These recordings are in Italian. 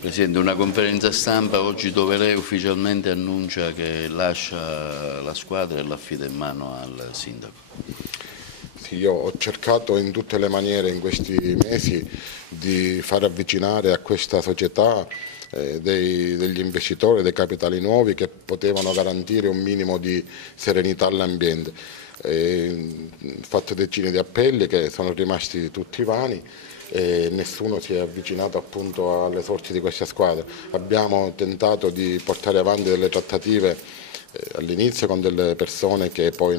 Presidente, una conferenza stampa oggi dove lei ufficialmente annuncia che lascia la squadra e l'affida in mano al sindaco. Sì, io ho cercato in tutte le maniere in questi mesi di far avvicinare a questa società degli investitori, dei capitali nuovi che potevano garantire un minimo di serenità all'ambiente. Ho fatto decine di appelli che sono rimasti tutti vani e nessuno si è avvicinato appunto alle sorti di questa squadra. Abbiamo tentato di portare avanti delle trattative all'inizio con delle persone che poi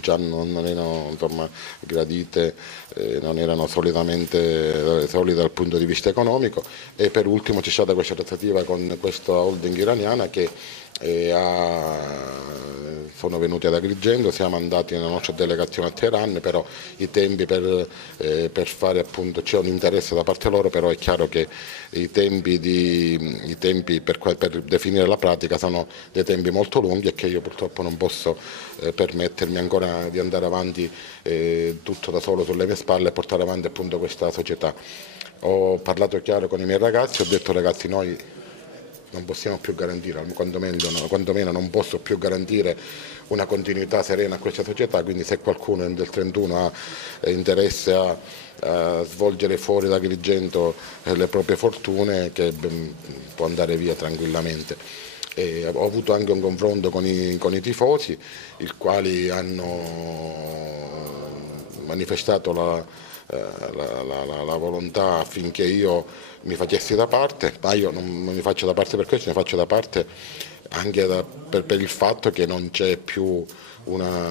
già non erano insomma, gradite, non erano solide dal punto di vista economico, e per ultimo c'è stata questa trattativa con questa holding iraniana che sono venuti ad Agrigento, siamo andati nella nostra delegazione a Teheran, però i tempi per fare appunto, c'è un interesse da parte loro, però è chiaro che i tempi per definire la pratica sono dei tempi molto lunghi e che io purtroppo non posso permettermi ancora di andare avanti tutto da solo sulle mie spalle e portare avanti appunto questa società. Ho parlato chiaro con i miei ragazzi, ho detto ragazzi noi non possiamo più garantire, quantomeno non posso più garantire una continuità serena a questa società, quindi se qualcuno del 31 ha interesse a svolgere fuori da Agrigento le proprie fortune, che può andare via tranquillamente. Ho avuto anche un confronto con i tifosi, i quali hanno manifestato la volontà affinché io mi facessi da parte, ma io non mi faccio da parte per questo, mi faccio da parte anche per il fatto che non c'è più una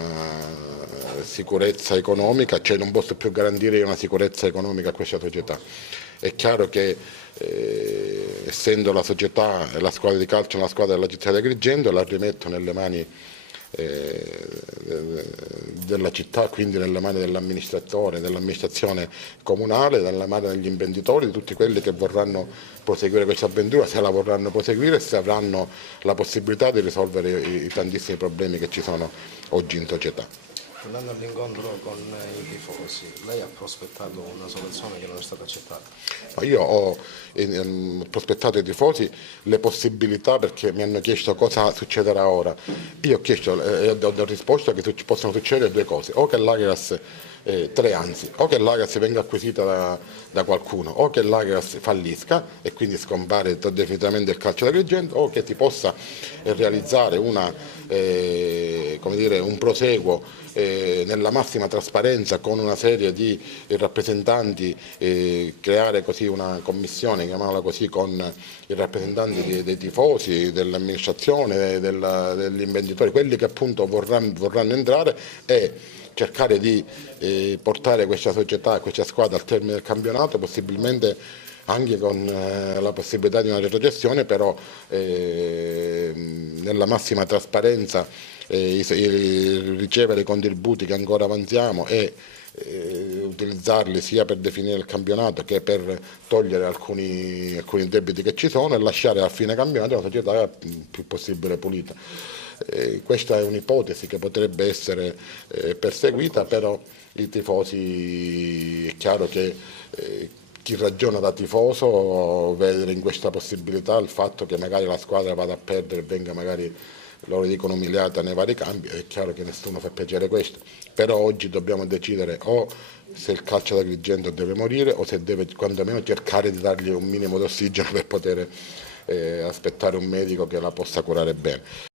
sicurezza economica, cioè non posso più garantire una sicurezza economica a questa società. È chiaro che essendo la società e la squadra di calcio una squadra della città di Agrigento, la rimetto nelle mani della città, quindi nelle mani dell'amministratore, dell'amministrazione comunale, nelle mani degli imprenditori, di tutti quelli che vorranno proseguire questa avventura, se la vorranno proseguire e se avranno la possibilità di risolvere i tantissimi problemi che ci sono oggi in società. Andando all'incontro con i tifosi, lei ha prospettato una soluzione che non è stata accettata? Io ho prospettato ai tifosi le possibilità, perché mi hanno chiesto cosa succederà ora. Io ho chiesto e ho risposto che possono succedere due cose: o che l'Ageras, tre anzi, o che l'Ageras venga acquisita da qualcuno, o che l'Ageras fallisca e quindi scompare definitivamente il calcio d'Agrigento, o che si possa realizzare un proseguo nella massima trasparenza con una serie di rappresentanti, creare così una commissione, chiamiamola così, con i rappresentanti dei tifosi, dell'amministrazione, degli imprenditori, quelli che appunto vorranno entrare, e cercare di portare questa società, questa squadra al termine del campionato, possibilmente anche con la possibilità di una retrocessione, però nella massima trasparenza, ricevere i contributi che ancora avanziamo e utilizzarli sia per definire il campionato che per togliere alcuni debiti che ci sono, e lasciare a fine campionato una società il più possibile pulita. Questa è un'ipotesi che potrebbe essere perseguita, però i tifosi, è chiaro che chi ragiona da tifoso vede in questa possibilità il fatto che magari la squadra vada a perdere e venga magari, loro dicono, umiliata nei vari cambi. È chiaro che nessuno fa piacere questo, però oggi dobbiamo decidere o se il calcio d'Agrigento deve morire o se deve quantomeno cercare di dargli un minimo di ossigeno per poter aspettare un medico che la possa curare bene.